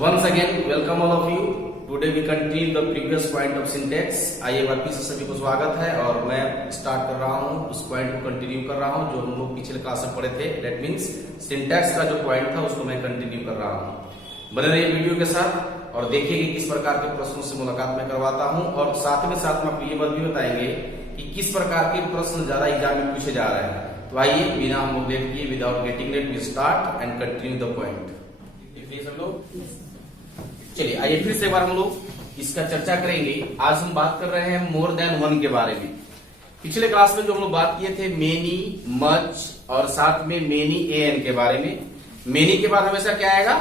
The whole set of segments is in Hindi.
Once again, welcome all of you. Today we continue the previous point of syntax. आइए वापस से सभी को स्वागत है और मैं स्टार्ट कर रहा हूँ उस पॉइंट को कंटिन्यू कर रहा हूँ जो हम लोग पिछले क्लास में पढ़े थे. That means सिंटैक्स का जो पॉइंट था उसको मैं कंटिन्यू कर रहा हूँ. बने रहिए वीडियो के साथ और देखिए कि किस प्रकार के प्रश्नों से मुलाकात में करवाता हूँ और साथ में आपको ये बात भी बताएंगे कि किस प्रकार के प्रश्न ज्यादा एग्जाम में पूछे जा रहे हैं. तो आइए बिना हम लेट किए without getting late we start and continue the point. सब लोग चलिए आइए फिर से एक बार हम लोग इसका चर्चा करेंगे. आज हम बात कर रहे हैं मोर देन वन के बारे में. पिछले क्लास में जो हम लोग बात किए थे मेनी, मच और साथ में मेनी एन के बारे में. मेनी के बाद हमेशा क्या आएगा?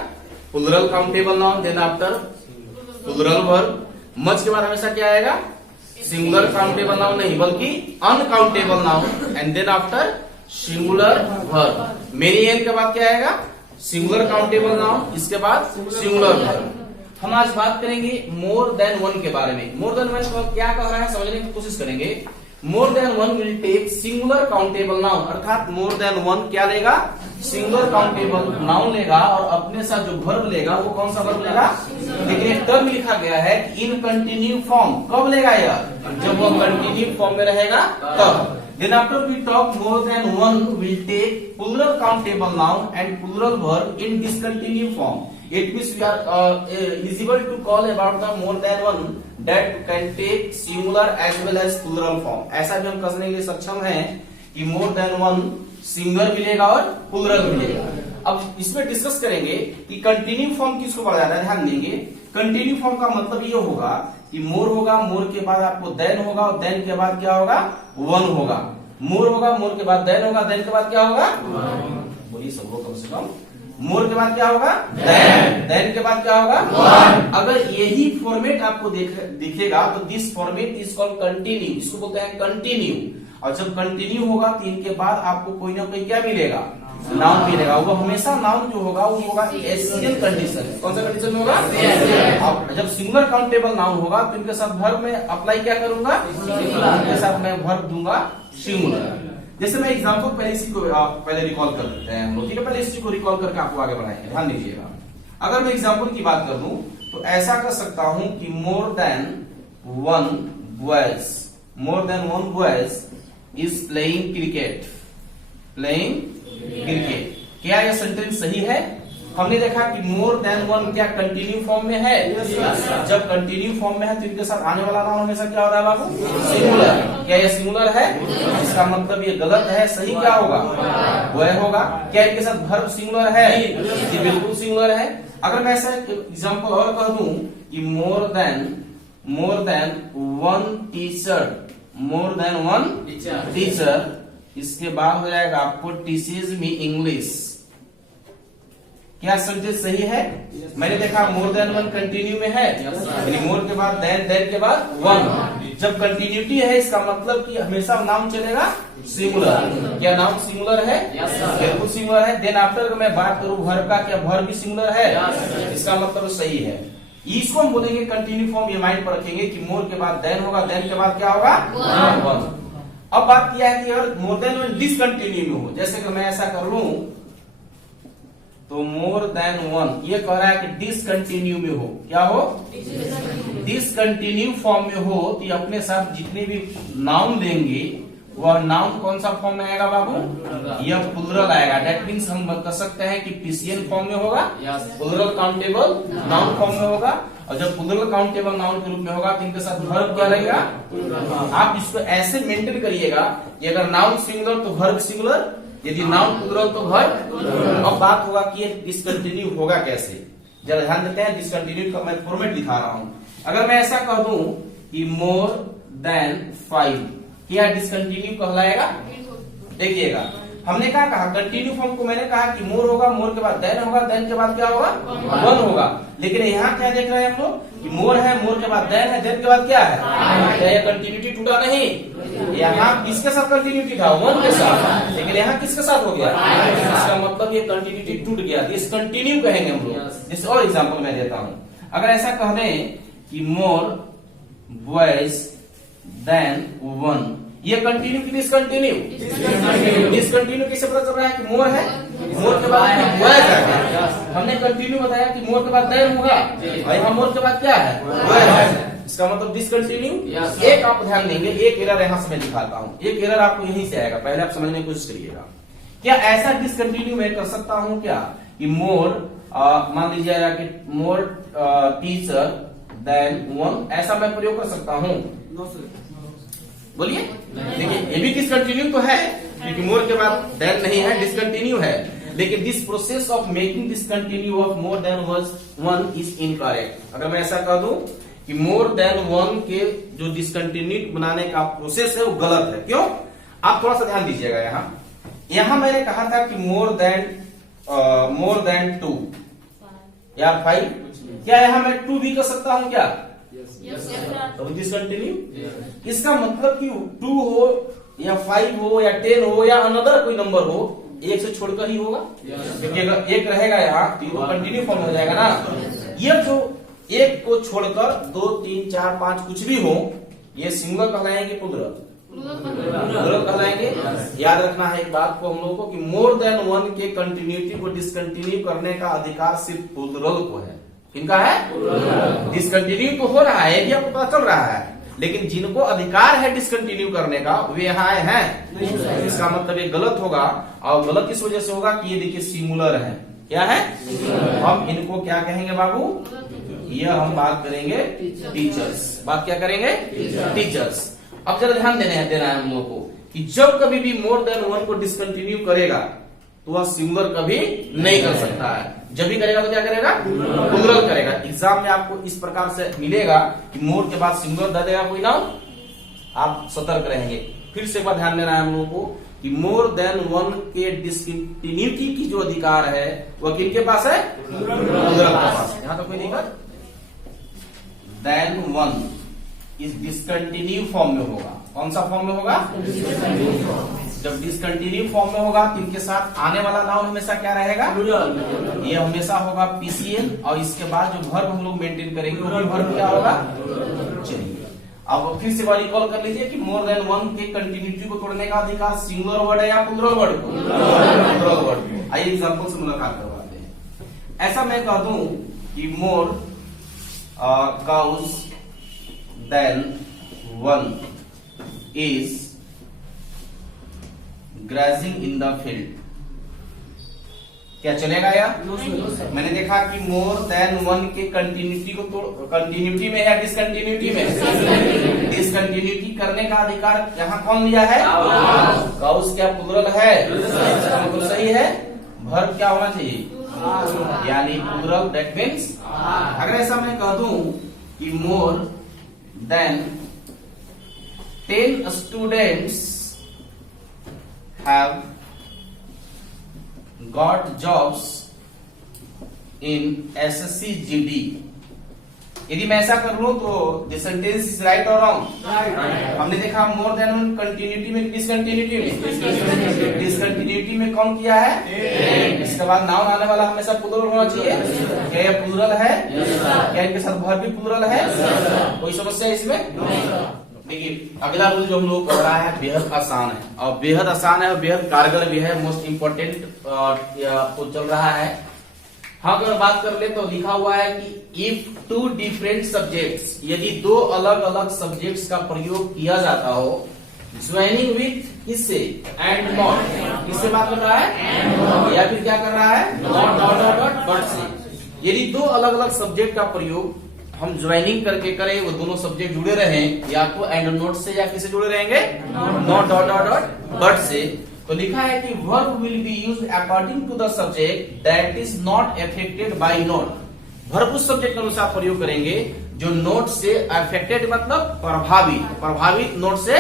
Plural countable noun, then after plural verb. Much के बाद हमेशा क्या आएगा? सिंगुलर काउंटेबल नाउन नहीं बल्कि uncountable noun and then after singular verb. Many an के बाद क्या आएगा? सिंगुलर काउंटेबल नाउन, इसके बाद सिंगुलर वर्ब. हम आज बात करेंगे मोर देन वन के बारे में. मोर देन वन क्या कह रहा है समझने की कोशिश करेंगे. More than one will take singular countable noun, अर्थात मोर देन वन क्या लेगा? सिंगुलर काउंटेबल नाउन लेगा और अपने साथ जो वर्ब लेगा वो कौन सा वर्ब लेगा? लेकिन एक टर्म लिखा गया है इन कंटिन्यू फॉर्म. कब लेगा यह? जब वो कंटिन्यू फॉर्म में रहेगा तब. Then after we talk more than one will take plural countable noun and plural verb in discontinued form. It means we are eligible to call about the more than one that can take singular as well as plural form. ऐसा भी हम कहने के सक्षम हैं कि more than one सिंगुलर मिलेगा और प्लुरल मिलेगा. अब इसमें डिस्कस करेंगे कि कंटिन्यू फॉर्म किसको पढ़ा जाता है. ध्यान देंगे कंटिन्यू फॉर्म का मतलब ये होगा कि मोर होगा, मोर के बाद आपको देन होगा और देन के बाद क्या होगा? वन होगा. मोर होगा, मोर के बाद देन होगा, देन के बाद क्या होगा? बोलिए सब लोग कम से कम. मोर के बाद क्या होगा? देन के बाद क्या होगा? अगर यही फॉर्मेट आपको दिखेगा तो this format is called continue. इसको बोलते हैं कंटिन्यू. और जब कंटिन्यू होगा तो इनके बाद आपको कोई ना कोई क्या मिलेगा? नाउन मिलेगा. वो हमेशा नाउन जो होगा वो होगा एसियल कंडीशन. कौन सा कंडीशन में होगा? अब जब सिंगुलर काउंटेबल नाउन होगा तो इनके साथ वर्ब में अप्लाई क्या करूंगा? इनके साथ मैं वर्ब दूंगा सिंगुलर. जैसे मैं एग्जाम्पल पहले इसी को पहले रिकॉल कर लेते हैं हम लोग. ठीक है, पहले इसी को रिकॉल करके आपको आगे बढ़ाएंगे. ध्यान दीजिएगा. अगर मैं एग्जाम्पल की बात कर दूं तो ऐसा कर सकता हूं कि मोर than one boys is playing cricket. Playing cricket. क्या यह सेंटेंस सही है? हमने देखा कि मोर देन वन क्या कंटिन्यू फॉर्म में है? जब कंटिन्यू फॉर्म में है तो इनके साथ आने वाला नाउन हमेशा क्या हो रहा है बाबू? सिंगुलर. क्या यह सिंगुलर है? इसका मतलब ये गलत है. सही क्या होगा? वह होगा. क्या इनके साथ वर्ब सिंगुलर है? ये बिल्कुल सिंगुलर है. अगर मैं ऐसा एग्जांपल और कह दूं कि मोर देन वन टीचर, इसके बाद हो जाएगा आपको टीचेज मी इंग्लिश. क्या सेंटेंस सही है? मैंने देखा मोर देन वन कंटिन्यू में है, यानी मोर के बाद देन के बाद वन. जब कंटिन्यूटी है इसका मतलब कि हमेशा नाउन चलेगा सिंगुलर. क्या नाउन सिंगुलर है? बिल्कुल सिंगुलर है. देन आफ्टर मैं बात करूं वर्ब का, क्या वर्ब भी सिंगुलर है? इसका मतलब सही है. इसको हम बोलेंगे कंटिन्यू फॉर्म. ये माइंड पर रखेंगे कि मोर के बाद देन होगा, देन के बाद क्या होगा? वन. अब बात किया है कि अगर मोर देन वन डिसकंटिन्यू में हो, जैसे कि मैं ऐसा कर लूं तो मोर देन वन ये कह रहा है कि डिसकंटिन्यू में हो. क्या हो? डिसकंटिन्यू फॉर्म में हो तो ये अपने साथ जितने भी नाउन देंगे वह नाउन कौन सा फॉर्म में आएगा बाबू? यह प्लुरल आएगा. दैट मीन्स हम कह सकते हैं कि पीसीएन फॉर्म में होगा, प्लुरल काउंटेबल नाउन फॉर्म में होगा. और जब प्लुरल काउंटेबल नाउन के रूप में होगा तो इनके साथ वर्ब क्या रहेगा? आप इसको ऐसे मेंटेन करिएगा कि अगर नाउन सिंगुलर तो वर्ब सिंगुलर, यदि नाउन प्लुरल तो वर्ब. अब बात होगा कि ये डिसकंटिन्यू होगा कैसे. जरा ध्यान देते हैं. डिसकंटिन्यू का मैं फॉर्मेट दिखा रहा हूं. अगर मैं ऐसा कह दूं कि मोर देन 5, क्या डिसकंटिन्यू कहलाएगा? देखिएगा हमने क्या कहा? कंटिन्यू फॉर्म को मैंने कहा कि मोर होगा, मोर के बाद देन होगा, देन के बाद क्या होगा? वन होगा. लेकिन यहाँ क्या देख रहे हैं हम लोग कि मोर है, मोर के बाद देन है, देन के बाद क्या है? क्या यह कंटिन्यूटी टूटा नहीं? यहाँ किसके साथ कंटिन्यूटी था? वन के साथ. लेकिन यहाँ किसके साथ हो गया? इसका मतलब ये कंटिन्यूटी टूट गया. डिसकंटिन्यू कहेंगे हम लोग. जैसे और एग्जाम्पल मैं देता हूँ. अगर ऐसा कह दें कि मोर बॉयज देन वन, ये कंटिन्यू की डिसकंटिन्यू? डिसकंटिन्यू कैसे पता चल रहा है कि मोर है, मोर के बाद बॉयज है. हमने कंटिन्यू बताया कि मोर के बाद देन होगा, और यहाँ मोर के बाद क्या है, इसका मतलब डिसकंटिन्यू। एक आप ध्यान देंगे, एक एरर यहाँ से मैं दिखाता हूँ, एक एरर आपको यहीं से आएगा, पहले आप समझने की कोशिश करिएगा। क्या ऐसा डिसकंटिन्यू मैं कर सकता हूँ क्या कि मोर, मान लीजिए कि मोर टीचर देन वन, ऐसा मैं प्रयोग कर सकता हूँ? बोलिए। देखिए ये भी डिसकंटिन्यू तो है, क्योंकि मोर के बाद देन नहीं है, डिसकंटिन्यू है। लेकिन this process of making discontinue of more than one is incorrect. अगर मैं ऐसा कह दूं कि मोर देन वन के जो डिसकंटिन्यू बनाने का प्रोसेस है वो गलत है। क्यों? आप थोड़ा सा ध्यान दीजिएगा। यहां मैंने कहा था कि मोर देन 2 या 5, क्या यहां मैं 2 भी कर सकता हूं क्या? तो डिसकंटिन्यू। इसका मतलब कि 2 हो या 5 हो या 10 हो या अनदर कोई नंबर हो, एक से छोड़कर ही होगा, क्योंकि अगर एक रहेगा यहाँ तो कंटिन्यू फॉर्म हो जाएगा ना। ये जो एक को छोड़कर 2, 3, 4, 5 कुछ भी हो, ये सिंगल कहलाएंगे, प्लुरल कहलाएंगे। याद रखना है एक बात को हम लोगों को कि मोर देन वन के कंटिन्यूटी को डिसकंटिन्यू करने का अधिकार सिर्फ प्लुरल को है। किनका है? डिसकंटिन्यू तो हो रहा है, ये आपको पता चल रहा है, लेकिन जिनको अधिकार है डिसकंटिन्यू करने का वे यहाँ आए हैं। इसका मतलब ये गलत होगा, और गलत इस वजह से होगा कि ये देखिए सिंगुलर है। क्या है? हम इनको क्या कहेंगे बाबू? ये हम बात करेंगे टीचर्स। बात क्या करेंगे? टीचर्स। अब जरा ध्यान देना है हम लोगों को कि जब कभी भी मोर देन वन को डिसकंटिन्यू करेगा तो वह सिंगुलर कभी नहीं कर सकता है। जब भी करेगा तो क्या करेगा? प्लुरल करेगा। एग्जाम में आपको इस प्रकार से मिलेगा कि मोर के बाद सिंगुलर दे देगा कोई नाउन, आप सतर्क रहेंगे। फिर से एक बार ध्यान देना है हम लोगों को कि मोर देन वन के डिसकंटिन्यूटी की जो अधिकार है वह किनके पास है? प्लुरल के पास। यहां तो कोई दिक्कत? देन वन इस डिसकंटिन्यू फॉर्म में होगा। कौन सा फॉर्म में होगा? जब डिसकंटिन्यू फॉर्म में होगा तो इनके साथ आने वाला नाउन हमेशा क्या रहेगा? ये हमेशा होगा पीसीएल, और इसके बाद जो वर्ब हम लोग मेंटेन करेंगे वो भी वर्ब क्या होगा? चलिए अब फिर से रिकॉल कर लीजिए कि मोर देन वन के कंटिन्यूटी को तोड़ने का अधिकार सिंगुलर वर्ड है या प्लुरल वर्ड को? प्लुरल वर्ड को। आइए एग्जांपल से मुलाकात करवाते हैं। ऐसा मैं कह दूं कि more cows than one is grazing in the field, क्या चलेगा यार? मैंने देखा कि मोर देन वन के कंटिन्यूटी को कंटिन्यूटी में या डिसकंटिन्यूटी में? डिसकंटिन्यूटी करने का अधिकार यहाँ कौन लिया है? काउस। क्या प्लुरल है? बिल्कुल सही है। वर्ब क्या होना चाहिए? यानी प्लुरल, दैट मीन्स। अगर ऐसा मैं कह दूं कि more than 10 students have got jobs in SSC GD, यदि मैं ऐसा कर लूं तो दिस सेंटेंस इज राइट और रॉन्ग? हमने देखा मोर देन कंटिन्यूटी में, डिसकंटिन्यूटी में? डिसकंटिन्यूटी में कौन किया है? इसके बाद नाउन आने वाला हमेशा प्लुरल होना चाहिए। क्या ये प्लुरल है? क्या इनके साथ वर्ब भी प्लुरल है? कोई समस्या इसमें? देखिए अगला रूल जो हम लोग पढ़ रहा है बेहद आसान है, और बेहद आसान है और बेहद कारगर भी है, मोस्ट इम्पोर्टेंट तो चल रहा है। हम अगर बात कर ले तो लिखा हुआ है कि इफ 2 डिफरेंट सब्जेक्ट्स, यदि 2 अलग अलग सब्जेक्ट्स का प्रयोग किया जाता हो ज्वाइनिंग विथ किससे? And not. किससे बात कर रहा है? या फिर क्या कर रहा है? नॉट डॉट डॉट बट से। यदि 2 अलग अलग सब्जेक्ट का प्रयोग हम ज्वाइनिंग करके करें, वो दोनों सब्जेक्ट जुड़े रहे या तो एंड नोट से या किससे जुड़े रहेंगे? Not dot dot dot but से। तो लिखा है कि verb will be used according to the subject that is not affected by not. Verb उस सब्जेक्ट के अनुसार प्रयोग करेंगे जो नोट से अफेक्टेड मतलब प्रभावित नोट से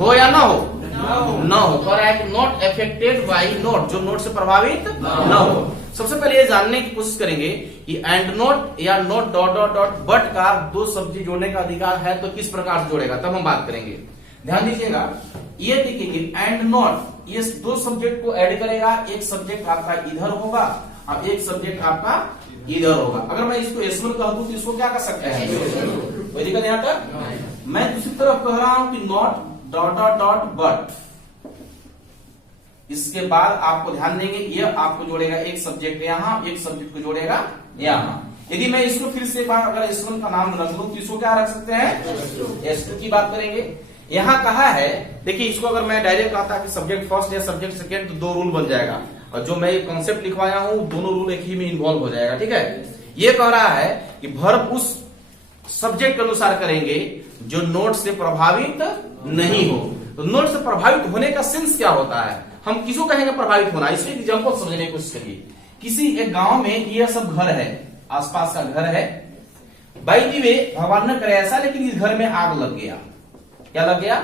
हो या ना हो? न हो। Correct, not affected by note, जो नोट से प्रभावित न हो। सबसे पहले ये जानने की कोशिश करेंगे कि एंड नोट या note dot dot dot but का 2 सब्जेक्ट जोड़ने का अधिकार है तो किस प्रकार से जोड़ेगा, तब हम बात करेंगे। ध्यान दीजिएगा, ये देखिए एंड नॉट ये 2 सब्जेक्ट को ऐड करेगा। एक सब्जेक्ट आपका इधर होगा और एक सब्जेक्ट आपका इधर होगा। अगर मैं इसको S1 कह दूं तो इसको क्या कर सकते हैं? कोई दिक्कत यहाँ तक? मैं दूसरी तरफ कह रहा हूं कि not dot dot dot but, इसके बाद आपको ध्यान देंगे, ये आपको जोड़ेगा एक सब्जेक्ट यहाँ, एक सब्जेक्ट को जोड़ेगा यहाँ। यदि मैं इसको फिर से बार अगर S1 का नाम रख लूं तो इसको क्या रख सकते हैं, S2 की बात करेंगे। यहाँ कहा है, देखिए इसको अगर मैं डायरेक्ट कहता कि सब्जेक्ट फर्स्ट या सब्जेक्ट सेकेंड तो दो रूल बन जाएगा, और जो मैं कॉन्सेप्ट लिखवाया हूं दोनों रूल एक ही में इन्वॉल्व हो जाएगा। ठीक है, ये कह रहा है कि वर्ब उस सब्जेक्ट के अनुसार करेंगे जो नोट से प्रभावित नहीं हो। तो नोट से प्रभावित होने का सेंस क्या होता है, हम किसको कहेंगे प्रभावित होना, इसमें एग्जाम्पल समझने की कोशिश करिए। किसी एक गांव में ये सब घर है, आसपास का घर है, बाई दी वे भगवान न करे ऐसा, लेकिन इस घर में आग लग गया। क्या लग गया,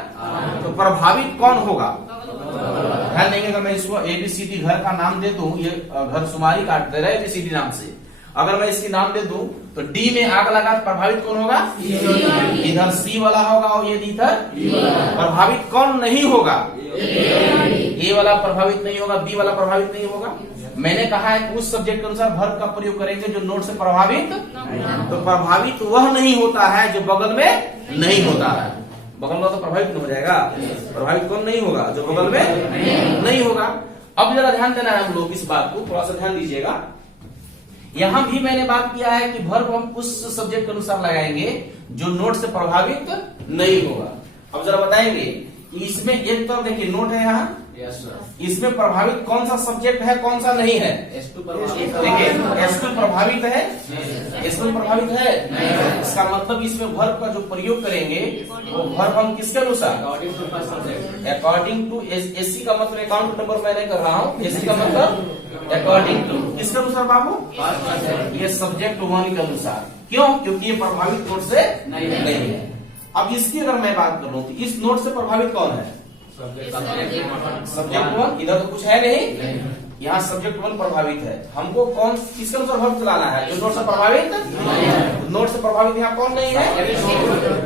तो प्रभावित कौन होगा, ध्यान देंगे। अगर मैं इसको ABCD घर का नाम दे दूं, ये घर सुमारी काटते रहे ABCD नाम से, अगर मैं इसकी नाम दे दूं तो D में आग लगा तो प्रभावित कौन होगा, इधर C वाला होगा और ये इधर प्रभावित कौन नहीं होगा, A वाला प्रभावित नहीं होगा, B वाला प्रभावित नहीं होगा। मैंने कहा है कि उस सब्जेक्ट के अनुसार वर्ब का प्रयोग करेंगे जो नोट से प्रभावित, तो प्रभावित वह नहीं होता है जो बगल में नहीं होता है। बगल में तो प्रभावित नहीं हो जाएगा, प्रभावित कौन नहीं होगा, जो बगल में नहीं होगा। अब जरा ध्यान देना है हम लोग इस बात को, थोड़ा सा ध्यान दीजिएगा। यहां भी मैंने बात किया है कि वर्ब हम उस सब्जेक्ट के अनुसार लगाएंगे जो नोट से प्रभावित नहीं होगा। अब जरा बताएंगे कि इसमें एक तो देखिए नोट है यहाँ, इसमें प्रभावित कौन सा सब्जेक्ट है कौन सा नहीं है, देखिए S2 प्रभावित है, S2 प्रभावित है। इसका मतलब इसमें वर्ब का जो प्रयोग करेंगे वो वर्ब हम किसके अनुसार, अकॉर्डिंग टू। SC का मतलब अकाउंट नंबर मैं नहीं कर रहा हूँ, SC का मतलब अकॉर्डिंग टू किसके अनुसार बाबू, ये सब्जेक्ट 1 के अनुसार। क्यों, क्योंकि ये प्रभावित नोट से नहीं है। अब इसकी अगर मैं बात करूं तो इस नोट से प्रभावित कौन है, सब्जेक्ट 1। इधर तो कुछ है नहीं, यहाँ सब्जेक्ट 1 प्रभावित है। हमको कौन किसके अनुसार वर्ब चलाना है, जो नोट से प्रभावित, नोट से प्रभावित यहाँ कौन नहीं है।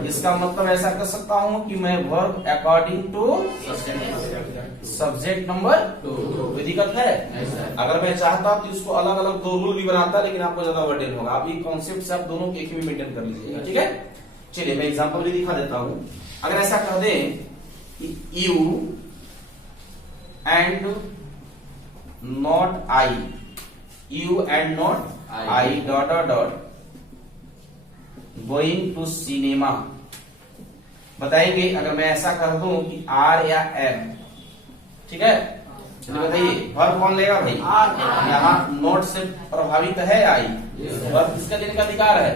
इसका मतलब ऐसा कर सकता हूँ कि मैं verb according to subject number 2। कोई दिक्कत है, अगर मैं चाहता तो इसको अलग अलग दो रूल भी बनाता, लेकिन आपको ज्यादा वर्डन होगा। आप ये कॉन्सेप्ट से आप दोनों के एक ही मेंटेन कर लीजिएगा। ठीक है, चलिए मैं एग्जांपल भी दिखा देता हूं। अगर ऐसा कर दें you and not I, you and not I dot dot dot going to cinema. बताइए अगर मैं ऐसा कर दूं कि R या M, ठीक है, तो बताइए वर्ब कौन लेगा भाई, यहाँ नोट से प्रभावित है आई, वर्ब किसका लेने का अधिकार है,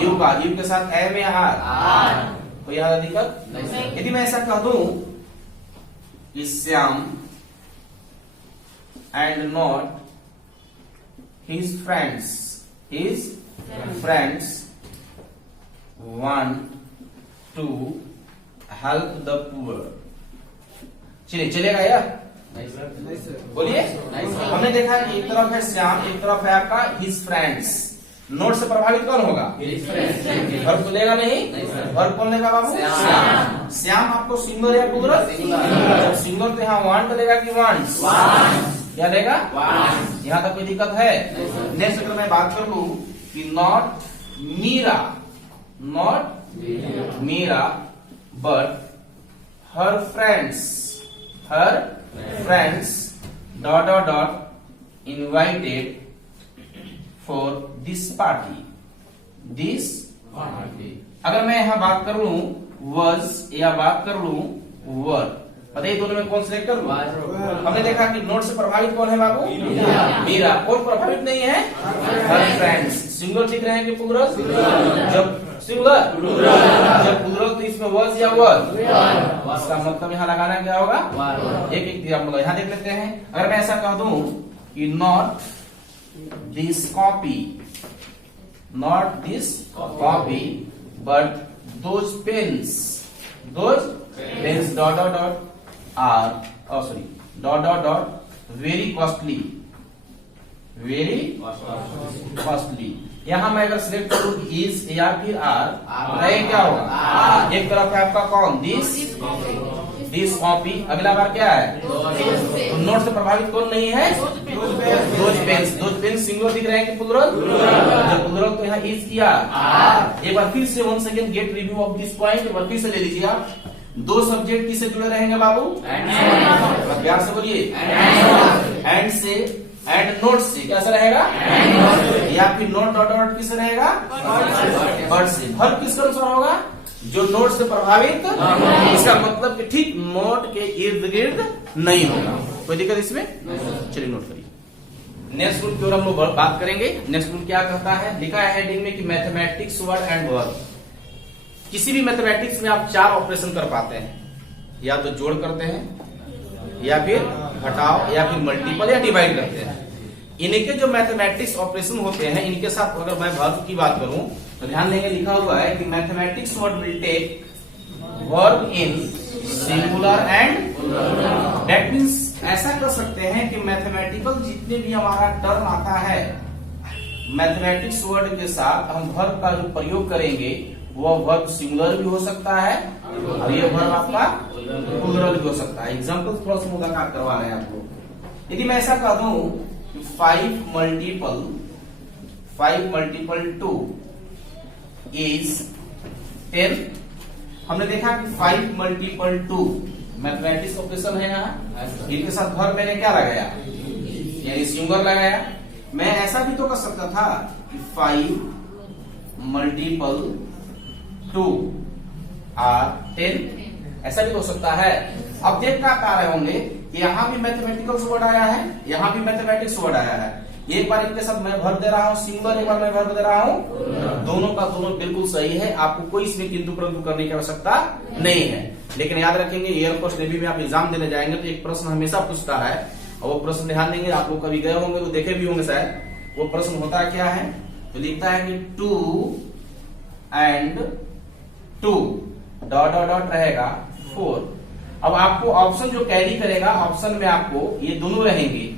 यू का। यू के साथ M या R, तो यहाँ दिक्कत। यदि मैं ऐसा कह दूं कि Shyam and not his friends want to help the poor. चलिए चलेगा यार, बोलिए। हमने देखा कि एक तरफ है श्याम, एक तरफ है आपका हिज फ्रेंड्स। नोट से प्रभावित कौन होगा, वर्ब तो लेगा नहीं, वर्ब कौन लेगा बाबू, श्याम। श्याम आपको सिंगल या प्लूरल, सिंगल तो यहाँ वांट लेगा कि वांट्स, क्या लेगा, यहाँ तक कोई दिक्कत है। नेक्स्ट अगर मैं बात कर लूं कि not Meera but her friends dot dot dot invited for this party. अगर मैं यहाँ बात कर लूं वॉज या बात कर लूं वर, बताइए दोनों में कौन सिलेक्ट कर लूं। हमने देखा कि नोट से प्रभावित कौन है बाबू, मीरा। कौन प्रभावित नहीं है, हर फ्रेंड्स। सिंगल ठीक रहेंगे प्लूरल, जब सिंगुलर जब प्लूरल तो इसमें वॉज या वर, इसका मतलब यहाँ लगाना क्या होगा, एक एग्जाम्पल यहाँ देख लेते हैं। अगर मैं ऐसा कह दूं कि not this copy but those pens dot dot dot are dot dot dot very costly. यहाँ मैं अगर सिलेक्ट करूं इज या फिर आर, बताइए क्या होगा, एक तरफ है आपका कौन, दिस कॉपी, अगला बार क्या है, तो नोट से प्रभावित कौन नहीं है, दोज पेन्स सिंगुलर दिख रहे हैं कि प्लूरल, जब प्लूरल तो यहाँ इज किया। एक बार फिर से 1 second get review of this point, एक बार फिर से ले लीजिए आप। दो सब्जेक्ट किससे जुड़े रहेंगे बाबू? प्यार से बोलिए। एंड से, एंड नोट से, कैसा रहेगा? या फिर नोट डॉट डॉट किससे रहेगा? बट से। वर्ब किसका अनुसार होगा? जो नोट से प्रभावित, इसका मतलब कि ठीक नोट के इर्द गिर्द नहीं होगा। कोई दिक्कत इसमें? चलिए नोट करिए। नेक्स्ट रूल की ओर हम लोग बात करेंगे। नेक्स्ट रूल क्या कहता है? लिखा है हेडिंग में कि मैथमेटिक्स वर्ड एंड वर्ब। किसी भी मैथमेटिक्स में आप 4 ऑपरेशन कर पाते हैं, या तो जोड़ करते हैं, या फिर घटाओ, या फिर मल्टीपल, या डिवाइड करते हैं। इनके जो मैथमेटिक्स ऑपरेशन होते हैं, इनके साथ अगर मैं वर्ब की बात करूं तो ध्यान देंगे लिखा हुआ है कि mathematics word will take verb in singular and, that means ऐसा कर सकते हैं कि मैथमेटिकल जितने भी हमारा टर्म आता है, मैथमेटिक्स वर्ड के साथ हम वर्ब का जो प्रयोग करेंगे वो वर्ब सिंगुलर भी हो सकता है और ये वर्ब आपका प्लूरल भी हो सकता है। एग्जाम्पल थोड़ा सा मुलाकात करवा रहे हैं आपको। यदि मैं ऐसा कह दूं 5 मल्टीपल 2 इज 10, हमने देखा कि 5 मल्टीपल 2 मैथमेटिक्स ऑपरेशन है यहाँ, इनके साथ वर्ब मैंने क्या लगाया? यानी सिंगुलर लगाया। मैं ऐसा भी तो कर सकता था कि 5 मल्टीपल 2 आर 10, ऐसा भी हो सकता है। अब देख क्या कार्य होंगे कि यहाँ भी मैथमेटिकल वर्ड आया है, यहाँ भी मैथमेटिक्स वर्ड आया है। एक बार इनके साथ मैं वर्ब दे रहा हूँ सिंगुलर, एक बार मैं वर्ब दे रहा हूँ, दोनों का दोनों बिल्कुल सही है। आपको कोई इसमें किंतु परंतु करने की आवश्यकता नहीं है। लेकिन याद रखेंगे एयरफोर्स नेवी में आप एग्जाम देने जाएंगे तो एक प्रश्न हमेशा पूछता है, और वो प्रश्न ध्यान देंगे, आप लोग कभी गए होंगे तो देखे भी होंगे शायद। वो प्रश्न होता क्या है? तो लिखता है कि 2 and 2 डॉट डॉट डॉट रहेगा 4। अब आपको ऑप्शन जो कैरी करेगा, ऑप्शन में आपको ये दोनों रहेंगे,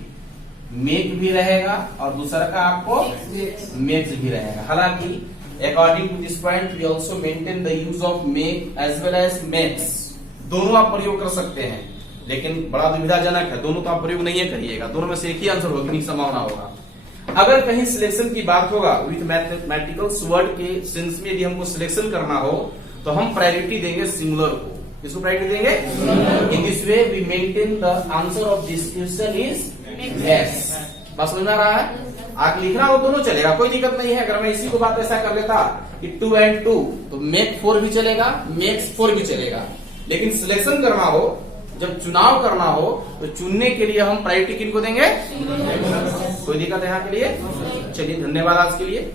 मेक भी रहेगा और दूसरा का आपको मेक्स भी रहेगा। हालांकि according to this point we also maintain the use of make as well as makes. दोनों आप प्रयोग कर सकते हैं, लेकिन बड़ा दुविधाजनक है, दोनों तो आप प्रयोग नहीं करिएगा, दोनों में से एक ही आंसर होगी, नहीं संभावना होगा। अगर कहीं सिलेक्शन की बात होगा विथ मैथमेटिकल वर्ड के सेंस में, यदि हमको सिलेक्शन करना हो तो हम प्रायोरिटी देंगे सिंगुलर को। किसको प्रायोरिटी देंगे? In this way we maintain the answer of this question is yes. बस समझ में आ रहा है? आप लिखना हो दोनों चलेगा, कोई दिक्कत नहीं है। अगर मैं इसी को बात ऐसा कर लेता कि 2 and 2 तो मेक 4 भी चलेगा, मेक्स 4 भी चलेगा। लेकिन सिलेक्शन करना हो, जब चुनाव करना हो, तो चुनने के लिए हम प्रायोरिटी किनको देंगे? कोई दिक्कत है यहाँ के लिए? चलिए धन्यवाद आज के लिए।